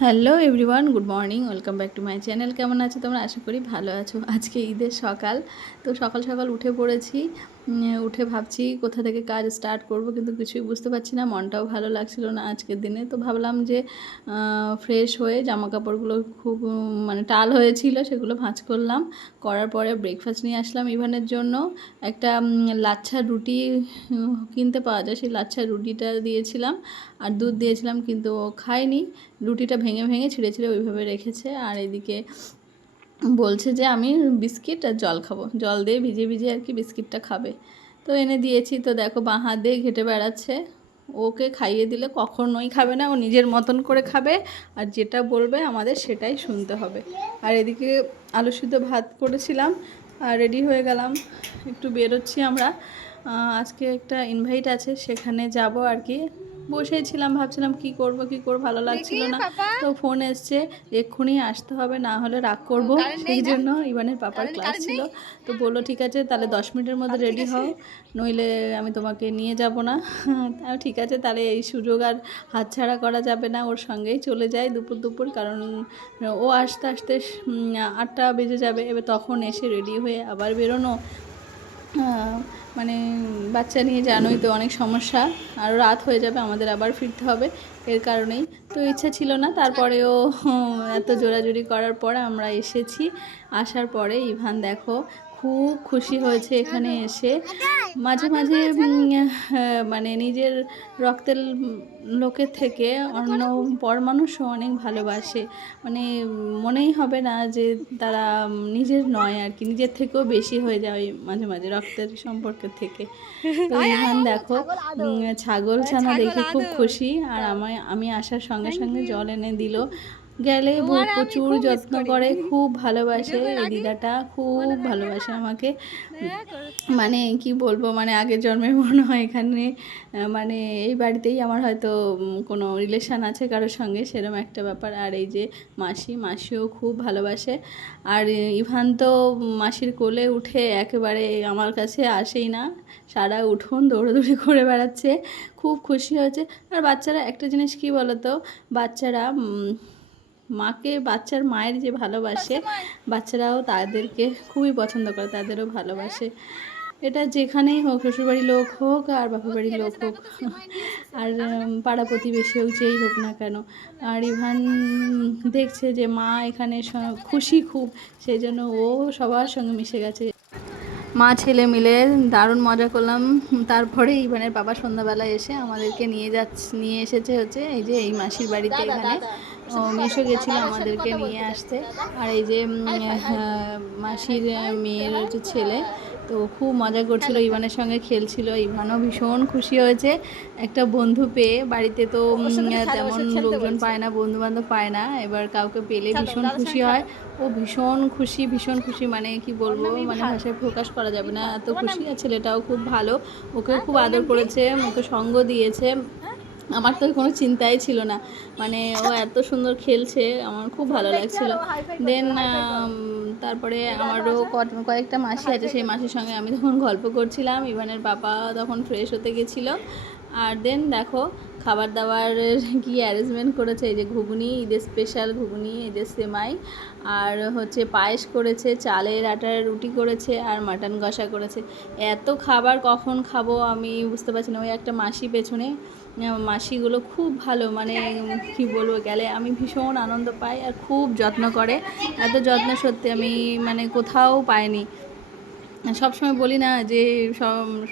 Hello everyone, good morning, welcome back to my channel. কেমন আছো তোমরা? আশা করি ভালো আছো। আজকে ঈদের সকাল, তো সকাল সকাল উঠে পড়েছি। উঠে ভাবছি কোথা থেকে কাজ স্টার্ট করব, কিন্তু কিছুই বুঝতে পারছি না। মনটাও ভালো লাগছিল না আজকের দিনে। তো ভাবলাম যে ফ্রেশ হয়ে জামা কাপড়গুলো খুব মানে টাল হয়েছিল সেগুলো ভাঁজ করলাম। করার পরে ব্রেকফাস্ট নিয়ে আসলাম ইভানের জন্য। একটা লাচ্ছা রুটি কিনতে পাওয়া যায়। সেই লাচ্ছা রুটিটা দিয়েছিলাম আর দুধ দিয়েছিলাম, কিন্তু খায়নি। রুটিটা ভেঙে ভেঙে ছিঁড়ে ছিঁড়ে ওইভাবে রেখেছে। আর এদিকে বলছে যে আমি বিস্কিট আর জল খাব। জল দিয়ে ভিজিয়ে ভিজিয়ে আর কি বিস্কিটটা খাবে। তো এনে দিয়েছি। তো দেখো বাঁ হাত দিয়ে ঘেটে বেড়াচ্ছে। ওকে খাইয়ে দিলে কখনোই খাবে না। ও নিজের মতন করে খাবে। আর যেটা বলবে আমাদের সেটাই শুনতে হবে। আর এদিকে আলু সিদ্ধ ভাত করেছিলাম। আর রেডি হয়ে গেলাম। একটু বেরোচ্ছি আমরা। আজকে একটা ইনভাইট আছে। সেখানে যাব আর কি। বসেই ছিলাম ভাবছিলাম কি করব কি করব ভালো লাগছিল না। তো ফোন এসছে এক্ষুনি আসতে হবে না হলে রাগ করব। সেই জন্য ইভানের পাপার ক্লাস ছিল। তো বলল ঠিক আছে তাহলে দশ মিনিটের মধ্যে রেডি হও। নইলে আমি তোমাকে নিয়ে যাব না। তাও ঠিক আছে তাহলে এই সুযোগ আর হাতছাড়া করা যাবে না। ওর সঙ্গেই চলে যায় দুপুর দুপুর কারণ ও আসতে আসতে আটটা বেজে যাবে। এবার তখন এসে রেডি হয়ে আবার বেরোনো। মানে বাচ্চা নিয়ে জানোই তো অনেক সমস্যা। আর রাত হয়ে যাবে, আমাদের আবার ফিরতে হবে, এর কারণেই। তো ইচ্ছা ছিল না, তারপরেও এত জোরাজুরি করার পর আমরা এসেছি। আসার পরে ইভান দেখো খুব খুশি হয়েছে এখানে এসে। মাঝে মাঝে হ্যাঁ, মানে নিজের রক্তের লোকের থেকে অন্য পর মানুষও অনেক ভালোবাসে। মানে মনেই হবে না যে তারা নিজের নয় আর কি নিজের থেকেও বেশি হয়ে যায় মাঝে মাঝে রক্তের সম্পর্কের থেকে। তো ইহান দেখো ছাগল ছানা দেখে খুব খুশি। আর আমায় আমি আসার সঙ্গে সঙ্গে জল এনে দিল। গেলে প্রচুর যত্ন করে। খুব ভালোবাসে এই দিদাটা খুব ভালোবাসে আমাকে। মানে কি বলব মানে আগের জন্মের মনে হয় এখানে মানে এই বাড়িতেই আমার হয়তো কোনো রিলেশান আছে কারোর সঙ্গে সেরকম একটা ব্যাপার। আর এই যে মাসি মাসিও খুব ভালোবাসে। আর ইভান তো মাসির কোলে উঠে একেবারে আমার কাছে আসেই না। সারা উঠোন দৌড়াদৌড়ি করে বেড়াচ্ছে। খুব খুশি হয়েছে। আর বাচ্চারা একটা জিনিস কি বলতো? বাচ্চারা মাকে বাচ্চার মায়ের যে ভালোবাসে বাচ্চারাও তাদেরকে খুবই পছন্দ করে তাদেরও ভালোবাসে। এটা যেখানেই হোক শ্বশুরবাড়ির লোক হোক আর বাপের বাড়ির লোক হোক আর পাড়া প্রতিবেশী হোক যেই হোক না কেন। আর ইভান দেখছে যে মা এখানে খুশি খুব সেই জন্য ও সবার সঙ্গে মিশে গেছে। মা ছেলে মিলে দারুণ মজা করলাম। তারপরে ইভানের বাবা সন্ধ্যাবেলা এসে আমাদেরকে নিয়ে যাচ্ছে নিয়ে এসেছে হচ্ছে এই যে এই মাসির বাড়িতে এখানে। মেশো গেছিল আমাদেরকে নিয়ে আসতে। আর এই যে হ্যাঁ, মাসির মেয়ের হচ্ছে ছেলে তো খুব মজা করছিল ইভানের সঙ্গে খেলছিল। ইভানও ভীষণ খুশি হয়েছে। একটা বন্ধু পেয়ে বাড়িতে তো তেমন লোকজন পায় না বন্ধু বান্ধব পায় না। এবার কাউকে পেলে ভীষণ খুশি হয়। ও ভীষণ খুশি ভীষণ খুশি। মানে কি বলব মানে ভাষায় প্রকাশ করা যাবে না। এত খুশি। আর ছেলেটাও খুব ভালো। ওকেও খুব আদর করেছে ওকে সঙ্গ দিয়েছে। আমার তো কোনো চিন্তাই ছিল না। মানে ও এত সুন্দর খেলছে আমার খুব ভালো লাগছিল। দেন তারপরে আমারও কয়েকটা মাসি আছে সেই মাসির সঙ্গে আমি তখন গল্প করছিলাম। ইভানের পাপা তখন ফ্রেশ হতে গেছিল। আর দেন দেখো খাবার দাবারের কি অ্যারেঞ্জমেন্ট করেছে? এই যে ঘুগনি ঈদের স্পেশাল ঘুগনি ঈদের সেমাই। আর হচ্ছে পায়েস করেছে চালের আটার রুটি করেছে আর মাটন কষা করেছে। এত খাবার কখন খাব আমি বুঝতে পারছি না। ওই একটা মাসি পেছনে মাসিগুলো খুব ভালো মানে কি বলব গেলে আমি ভীষণ আনন্দ পাই আর খুব যত্ন করে। এত যত্ন সত্যি আমি মানে কোথাও পাইনি। সবসময় বলি না যে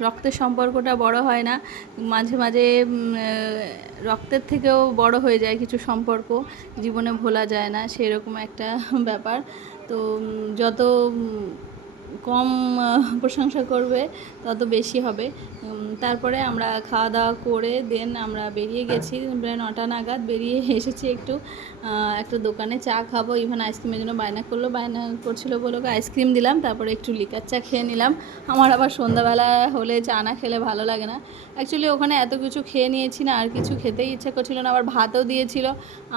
রক্তের সম্পর্কটা বড় হয় না। মাঝে মাঝে রক্তের থেকেও বড় হয়ে যায় কিছু সম্পর্ক। জীবনে ভোলা যায় না, সেরকম একটা ব্যাপার। তো যত কম প্রশংসা করবে, তত বেশি হবে। তারপরে আমরা খাওয়া দাওয়া করে দেন আমরা বেরিয়ে গেছি। প্রায় নটা নাগাদ বেরিয়ে এসেছি একটু একটা দোকানে চা খাব। ইভেন আইসক্রিমের জন্য বায়না করল, বায়না করছিল বলে আইসক্রিম দিলাম, তারপরে একটু লিকার চা খেয়ে নিলাম। আমার আবার সন্ধ্যাবেলা হলে চা না খেলে ভালো লাগে না। অ্যাকচুয়ালি ওখানে এত কিছু খেয়ে নিয়েছি না, আর কিছু খেতেই ইচ্ছা করছিল না, আবার ভাতও দিয়েছিল।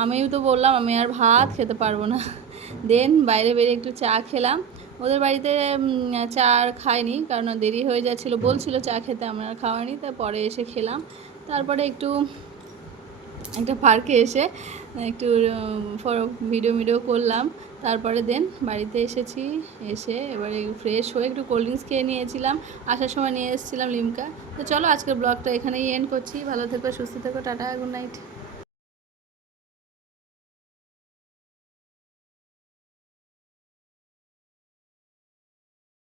আমিও তো বললাম, আমি আর ভাত খেতে পারব না। দেন বাইরে বেরিয়ে একটু চা খেলাম। ওদের বাড়িতে চা আর খাইনি, কারণ দেরি হয়ে যাচ্ছিল, বলছিল চা খেতে, আমরা আর খাওয়ানি তার পরে এসে খেলাম। তারপরে একটু, একটা পার্কে এসে, একটু ভিডিও ভিডিও করলাম। তারপরে দেন বাড়িতে এসেছি, এসে এবারে ফ্রেশ হয়ে একটু কোল্ড ড্রিঙ্কস খেয়ে নিয়েছিলাম। আসার সময় নিয়ে এসেছিলাম লিমকা। তো চলো আজকের ব্লগটা এখানেই এন্ড করছি। ভালো থেকো, সুস্থ থেকো, টাটা গুড নাইট